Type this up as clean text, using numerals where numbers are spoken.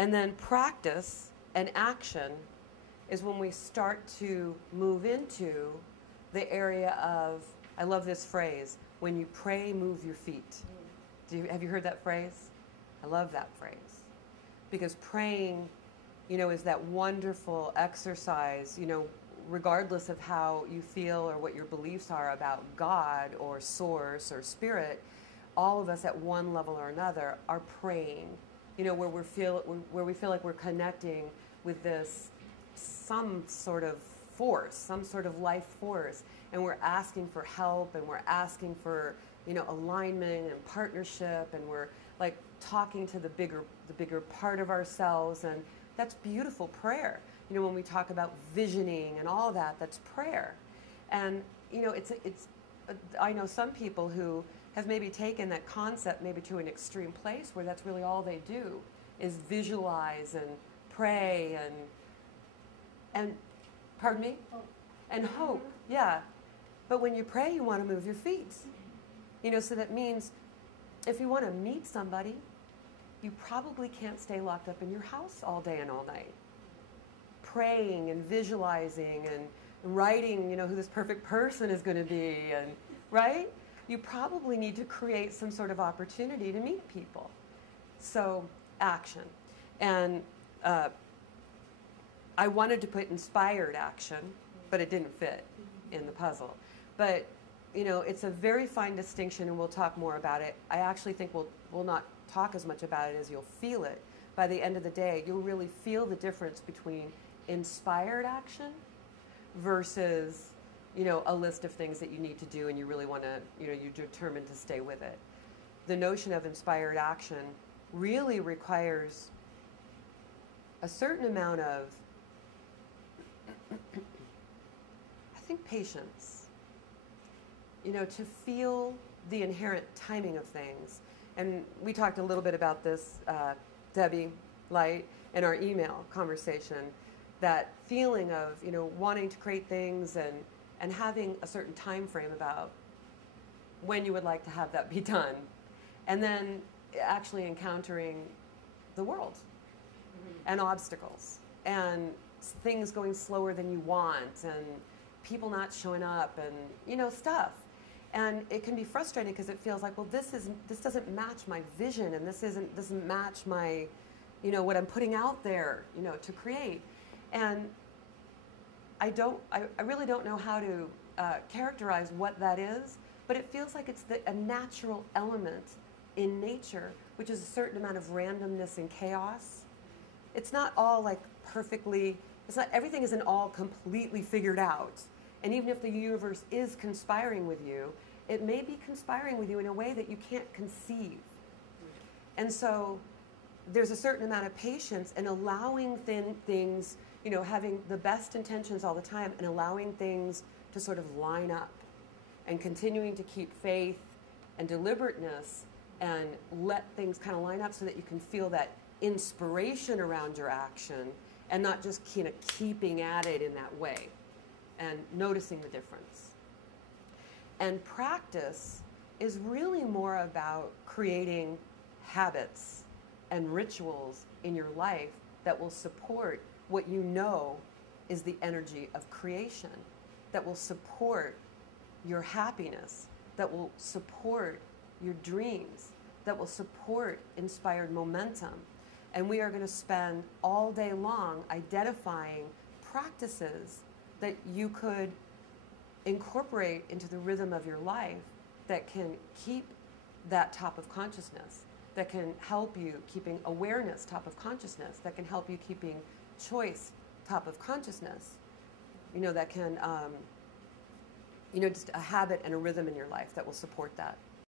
And then practice and action is when we start to move into the area of, I love this phrase, when you pray, move your feet. Have you heard that phrase? I love that phrase. Because praying, is that wonderful exercise, regardless of how you feel or what your beliefs are about God or source or spirit, all of us at one level or another are praying, where we feel like we're connecting with this some sort of force, some sort of life force, and we're asking for help, and we're asking for alignment and partnership, and we're like talking to the bigger part of ourselves, and that's beautiful prayer. When we talk about visioning and all that, that's prayer. And it's I know some people who have maybe taken that concept maybe to an extreme place where that's really all they do is visualize and pray and pardon me? Hope. And hope, yeah. But when you pray, you want to move your feet. So that means if you want to meet somebody, you probably can't stay locked up in your house all day and all night. Praying and visualizing and writing, who this perfect person is going to be, and right? You probably need to create some sort of opportunity to meet people. So, action. And I wanted to put inspired action, but it didn't fit in the puzzle. But, it's a very fine distinction, and we'll talk more about it. I actually think we'll not talk as much about it as you'll feel it. By the end of the day, you'll really feel the difference between inspired action versus, a list of things that you need to do and you really want to, you're determined to stay with it. The notion of inspired action really requires a certain amount of, I think, patience, to feel the inherent timing of things. And we talked a little bit about this, Debbie Light, in our email conversation, that feeling of, wanting to create things and having a certain time frame about when you would like to have that be done. And then actually encountering the world and obstacles and things going slower than you want and people not showing up and, stuff. And it can be frustrating because it feels like, well, this doesn't match my vision, and this doesn't match my, what I'm putting out there, to create. And I really don't know how to characterize what that is, but it feels like it's a natural element in nature, which is a certain amount of randomness and chaos. It's not all like perfectly, everything isn't all completely figured out. And even if the universe is conspiring with you, it may be conspiring with you in a way that you can't conceive. And so there's a certain amount of patience in allowing things, having the best intentions all the time and allowing things to sort of line up and continuing to keep faith and deliberateness and let things kind of line up so that you can feel that inspiration around your action and not just kind of keeping at it in that way and noticing the difference. And practice is really more about creating habits and rituals in your life that will support what you know is the energy of creation, that will support your happiness, that will support your dreams, that will support inspired momentum. And we are going to spend all day long identifying practices that you could incorporate into the rhythm of your life that can keep that top of consciousness, that can help you keeping awareness top of consciousness, that can help you keeping choice top of consciousness, that can, just a habit and a rhythm in your life that will support that.